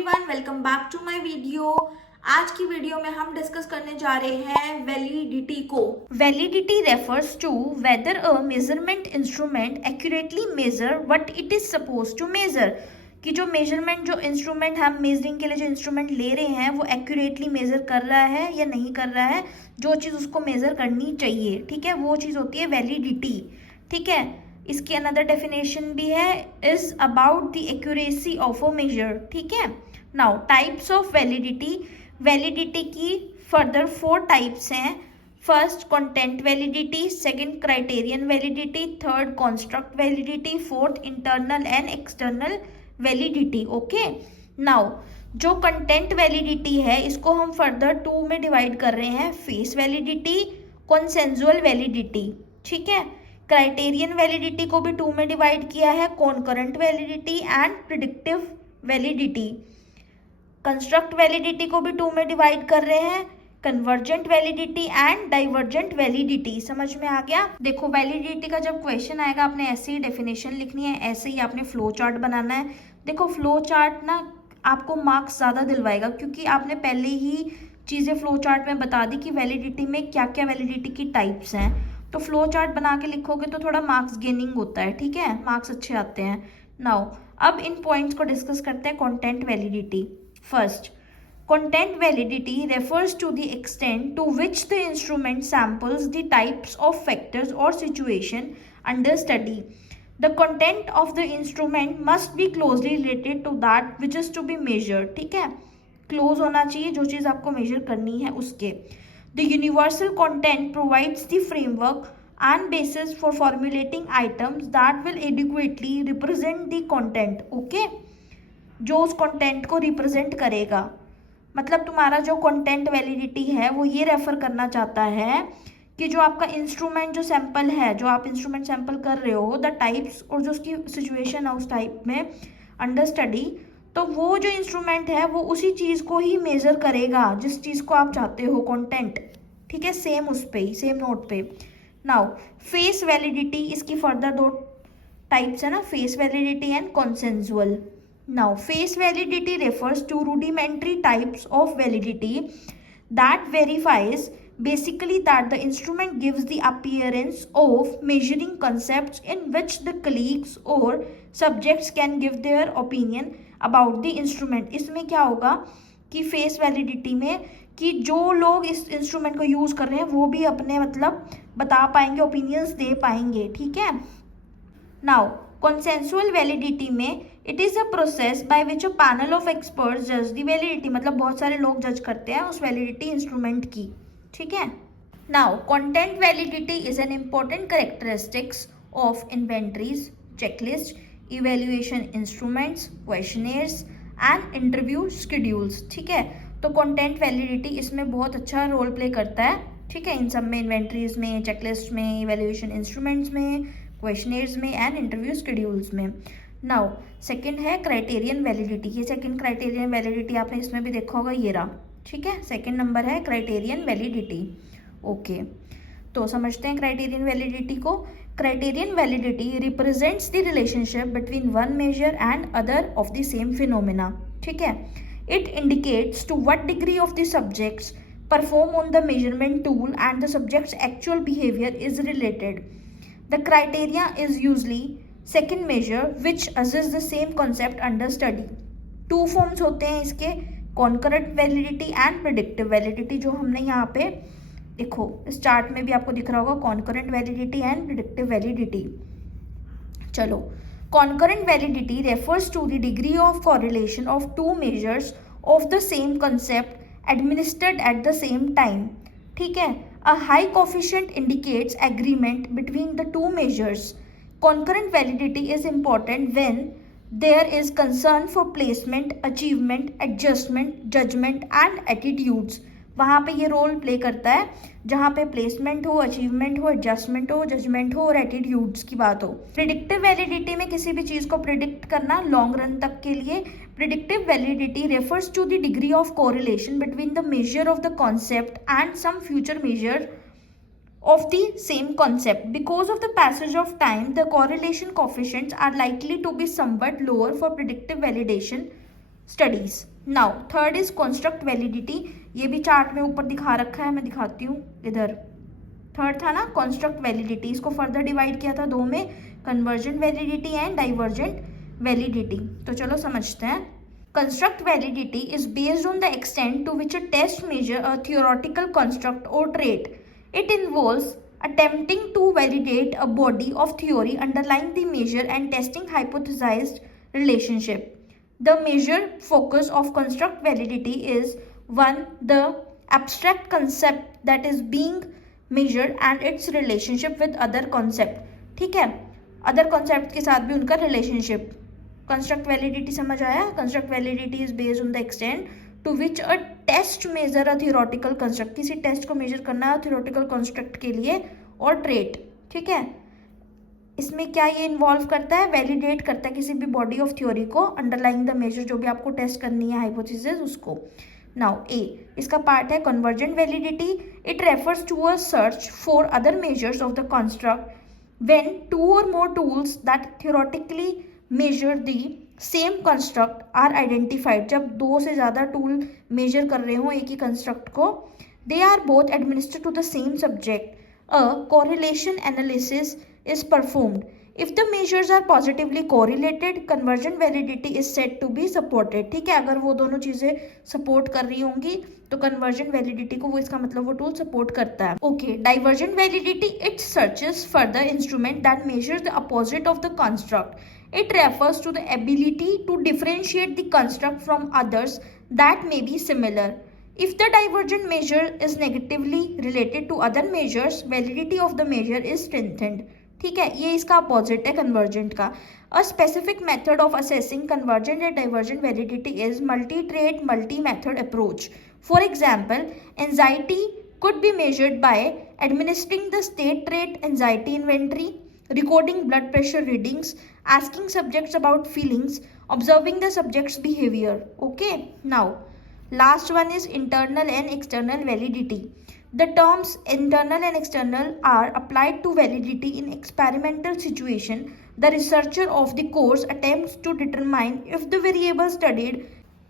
Everyone, welcome back to my video. आज की video में हम डिस्कस करने जा रहे हैं वैलिडिटी को। Validity refers to whether a measurement instrument accurately measure what it is suppose to measure, कि जो मेजरमेंट जो इंस्ट्रूमेंट हम मेजरिंग के लिए जो इंस्ट्रूमेंट ले रहे हैं वो एक्यूरेटली मेजर कर रहा है या नहीं कर रहा है, जो चीज़ उसको मेजर करनी चाहिए, ठीक है, वो चीज़ होती है वैलिडिटी। ठीक है, इसकी अनदर डेफिनेशन भी है, is about the accuracy of a measure. ठीक है, now types of validity. Validity की फर्दर 4 टाइप्स हैं। First content validity, second criterion validity, third construct validity, fourth internal and external validity. Okay, now जो content validity है इसको हम further 2 में divide कर रहे हैं, फेस वैलिडिटी, कॉन्सेंजुअल वैलिडिटी। ठीक है, क्राइटेरियन वैलिडिटी को भी 2 में डिवाइड किया है, concurrent validity and predictive validity. Construct validity को भी 2 में डिवाइड कर रहे हैं, convergent validity and divergent validity. समझ में आ गया? देखो, वैलिडिटी का जब क्वेश्चन आएगा आपने ऐसे ही डेफिनेशन लिखनी है, ऐसे ही आपने फ्लो चार्ट बनाना है। देखो, फ्लो चार्ट ना आपको मार्क्स ज़्यादा दिलवाएगा, क्योंकि आपने पहले ही चीज़ें फ्लो चार्ट में बता दी कि वैलिडिटी में क्या क्या वैलिडिटी की टाइप्स हैं। तो फ्लो चार्ट बना के लिखोगे तो थोड़ा मार्क्स गेनिंग होता है। ठीक है, मार्क्स अच्छे आते हैं। नाउ अब इन पॉइंट्स को डिस्कस करते हैं। Content validity first. Content validity refers to the extent to which the instrument samples the types of factors और situation under study. The content of the instrument must be closely related to that which is to be measured. ठीक है, close होना चाहिए जो चीज़ आपको major करनी है उसके। The universal content provides the framework and basis for formulating items that will adequately represent the content. Okay? जो उस content को represent करेगा, मतलब तुम्हारा जो content validity है वो ये रेफर करना चाहता है कि जो आपका इंस्ट्रूमेंट जो सैंपल है, जो आप इंस्ट्रूमेंट सैंपल कर रहे हो, द टाइप्स और जो उसकी सिचुएशन है उस टाइप में अंडर स्टडी, तो वो जो इंस्ट्रूमेंट है वो उसी चीज़ को ही मेजर करेगा जिस चीज़ को आप चाहते हो कंटेंट। ठीक है, सेम उस पे ही, सेम नोट पे। नाउ फेस वैलिडिटी, इसकी फर्दर 2 टाइप्स है ना, face validity and consensual. Now face validity refers to rudimentary types of validity that verifies basically that the instrument gives the appearance of measuring concepts in which the colleagues or subjects can give their opinion about the instrument। इसमें क्या होगा कि face validity में कि जो लोग इस instrument को यूज़ कर रहे हैं वो भी अपने मतलब बता पाएंगे, ओपिनियंस दे पाएंगे। ठीक है, नाउ कंसेंसुअल वैलिडिटी में it is a process by which a panel of experts जज द वैलिडिटी, मतलब बहुत सारे लोग जज करते हैं उस वैलिडिटी इंस्ट्रूमेंट की। ठीक है, now content validity is an important characteristics of inventories, checklist, evaluation instruments, questionnaires and interview schedules. ठीक है, तो कंटेंट वैलिडिटी इसमें बहुत अच्छा रोल प्ले करता है। ठीक है, इन सब में, इन्वेंटरीज में, चेकलिस्ट में, इवेल्युएशन इंस्ट्रूमेंट्स में, क्वेश्चनेयर्स में एंड इंटरव्यू शेड्यूल्स में। नाउ सेकंड है क्राइटेरियन वैलिडिटी। ये सेकंड क्राइटेरियन वैलिडिटी आपने इसमें भी देखा होगा, ये रहा। ठीक है, सेकंड नंबर है क्राइटेरियन वैलिडिटी। ओके, तो समझते हैं क्राइटेरियन वैलिडिटी को। Criterion validity represents the relationship between one measure and other of the same phenomena. ठीक है, it indicates to what degree of the subjects perform on the measurement tool and the subjects actual behaviour is related. The criteria is usually second major which assess the same concept under study. 2 forms होते हैं इसके, concurrent validity and predictive validity, जो हमने यहाँ पे देखो इस chart में भी आपको दिख रहा होगा, concurrent validity and predictive validity. चलो, concurrent validity refers to the degree of correlation of 2 measures of the same concept administered at the same time. ठीक है, a high coefficient indicates agreement between the 2 measures. Concurrent validity is important when there is concern for placement, achievement, adjustment, judgment and attitudes। वहाँ पे ये role play करता है जहाँ पे placement हो, अचीवमेंट हो, एडजस्टमेंट हो, जजमेंट हो और एटीट्यूड्स की बात हो। प्रिडिक्टिव वैलिडिटी में किसी भी चीज़ को प्रिडिक्ट करना लॉन्ग रन तक के लिए। Predictive validity refers to the degree of correlation between the measure of the concept and some future measure of the same concept. Because of the passage of time, the correlation coefficients are likely to be somewhat lower for predictive validation. Studies. Now third is construct validity, ये भी chart में ऊपर दिखा रखा है, मैं दिखाती हूँ इधर। थर्ड था ना कंस्ट्रक्ट वैलिडिटी, इसको फर्दर डिवाइड किया था दो में, convergent validity and divergent validity. तो चलो समझते हैं। Construct validity is based on the extent to which a test measure a theoretical construct और trait. It involves attempting to validate a body of theory underlying the measure and testing hypothesized relationship. The measure focus of construct validity is 1. The abstract concept that is being measured and its relationship with other concept. ठीक है, other concept के साथ भी उनका relationship. Construct validity समझ आया? Construct validity is based on the extent to which a test measure a theoretical construct, किसी test को मेजर करना है theoretical construct के लिए, और ट्रेट। ठीक है, इसमें क्या ये इन्वॉल्व करता है, वैलिडेट करता है किसी भी बॉडी ऑफ थ्योरी को अंडरलाइंग द मेजर, जो भी आपको टेस्ट करनी है हाइपोथेसिस उसको। नाउ ए, इसका पार्ट है convergent validity. It refers to a search for other measures of the construct when two और more tools that theoretically measure the same construct are identified. जब दो से ज़्यादा टूल मेजर कर रहे हो एक ही कंस्ट्रक्ट को, they are both administered to the same subject, a correlation analysis is performed. If the measures are positively correlated, convergent validity is said to be supported. ठीक है, अगर वो दोनों चीज़ें सपोर्ट कर रही होंगी तो convergent validity को, वो इसका मतलब वो टूल सपोर्ट करता है। Okay, divergent validity, it searches for the instrument that measures the opposite of the construct. It refers to the ability to differentiate the construct from others that may be similar. If the divergent measure is negatively related to other measures, validity of the measure is strengthened. ठीक है, ये इसका opposite है convergent का। A specific method of assessing convergent and divergent validity is multi-trait, multi-method approach. For example, anxiety could be measured by administering the state trait anxiety inventory, recording blood pressure readings, asking subjects about feelings, observing the subject's behavior. Okay, now last one is internal and external validity. The terms internal and external are applied to validity in experimental situation. The researcher of the course attempts to determine if the variable studied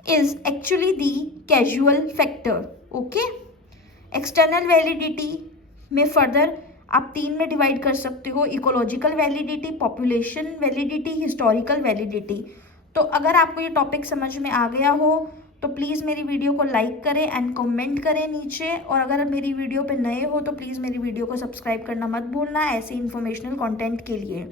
is actually the causal factor. Okay? External validity में further आप तीन में divide कर सकते हो, ecological validity, population validity, historical validity. तो अगर आपको ये टॉपिक समझ में आ गया हो तो प्लीज़ मेरी वीडियो को लाइक करें एंड कमेंट करें नीचे, और अगर मेरी वीडियो पे नए हो तो प्लीज़ मेरी वीडियो को सब्सक्राइब करना मत भूलना ऐसे इन्फॉर्मेशनल कंटेंट के लिए।